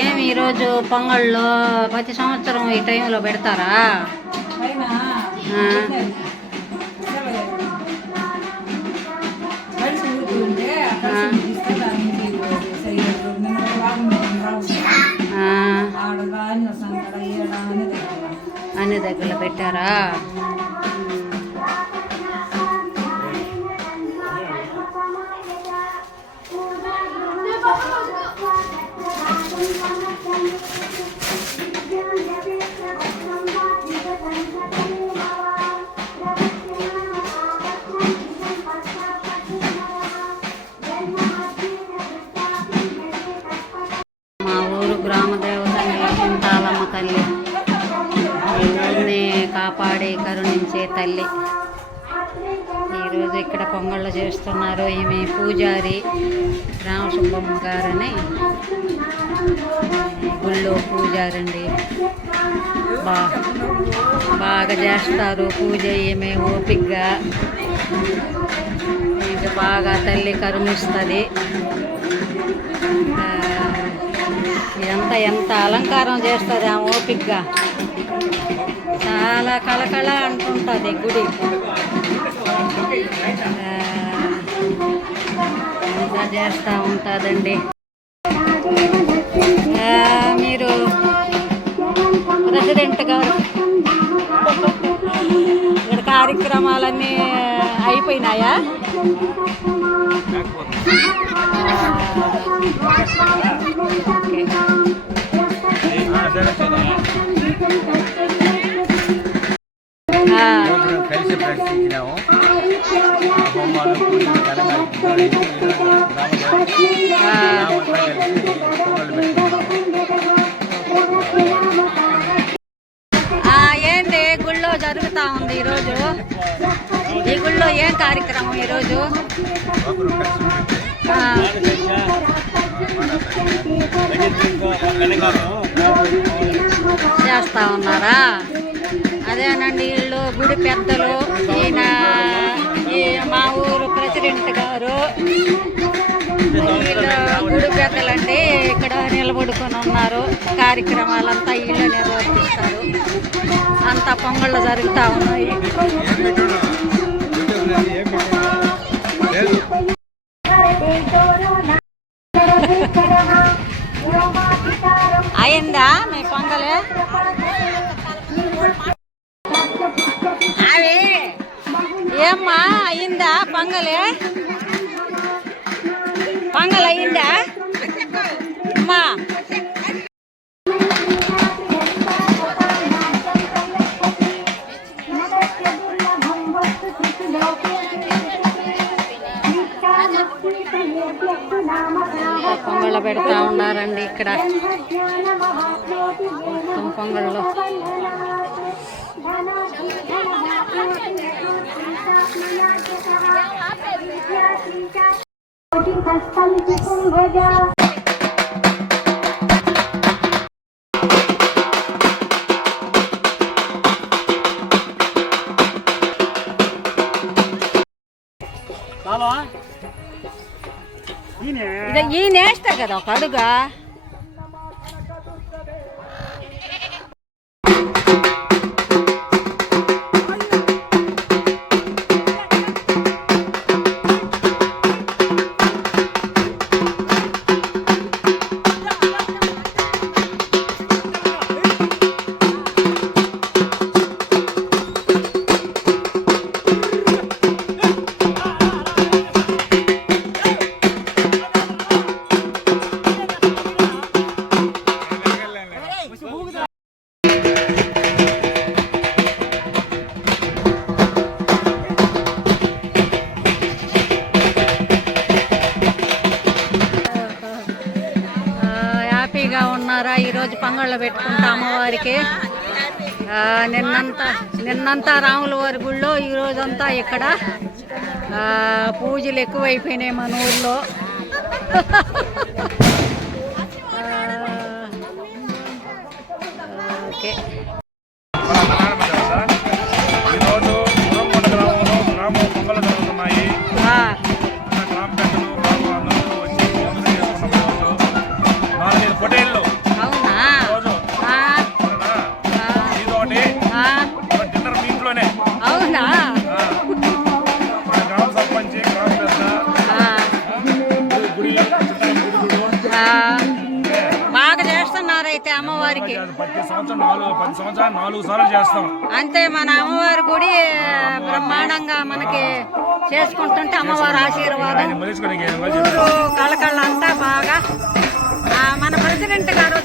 ఏమి ఈరోజు పొంగల్లో ప్రతి సంవత్సరం ఈ టైంలో పెడతారా? అన్ని దగ్గరలో పెట్టారా? మా ఊరు గ్రామదేవత చింతాలమ్మ తల్లి, ఊరిని కాపాడి కరుణించే తల్లి. ఈరోజు ఇక్కడ పొంగళ్ళు చేస్తున్నారు. ఈమె పూజారి రామసుబ్బమ్మ గారని గుళ్ళో పూజారండి. బాగా చేస్తారు పూజ. ఈమె ఓపికగా ఇంకా బాగా తల్లి కరుణిస్తుంది. ఎంత అలంకారం చేస్తుంది ఆమె ఓపికగా. చాలా కళకళ అంటుంటుంది గుడి. అంతా చేస్తూ ఉంటుందండి. మీరు ప్రెసిడెంట్ గారు ఇక్కడ కార్యక్రమాలన్నీ అయిపోయినాయా? కలిసి ప్రశ్నించినాము. ఏంటి గుళ్ళో జరుగుతూ ఉంది ఈరోజు? ఈ గుళ్ళో ఏం కార్యక్రమం ఈరోజు? చేస్తా ఉన్నారా? అదేనండి, వీళ్ళు గుడి పెద్దలు. ఈయన మా ఊరు ప్రెసిడెంట్ గారు. వీళ్ళు గుడి పెద్దలండి. ఇక్కడ నిలబడుకొని ఉన్నారు. కార్యక్రమాలంతా వీళ్ళు నిర్వర్తిస్తారు. అంతా పొంగళ్ళు జరుగుతూ ఉన్నాయి. అయిందా మీ పొంగలే? ఏమ్మా అయిందా పొంగలే? పొంగల్ అయిందా అమ్మా? పొంగళ్ళు పెడతా ఉన్నారండి ఇక్కడ. పొంగళ్ళు ఈయన వేస్తా కదా ఒక అడుగా. ఉన్నారా? ఈరోజు పొంగళ్ళు పెట్టుకుంటా అమ్మవారికి. నిన్నంతా రాముల వారి గుళ్ళో, ఈరోజంతా ఇక్కడ పూజలు ఎక్కువైపోయినాయి మన ఊర్లో. ఓకే. పొటేల్లో అయితే అమ్మవారికి ప్రతి సంవత్సరం 10 సంవత్సరాలు 4 సార్లు చేస్తాం. అంతే మన అమ్మవారి గుడి బ్రహ్మాండంగా మనకి చేసుకుంటుంటే అమ్మవారి ఆశీర్వాదం ఊరు కళకళ అంతా బాగా మన ప్రెసిడెంట్ గారు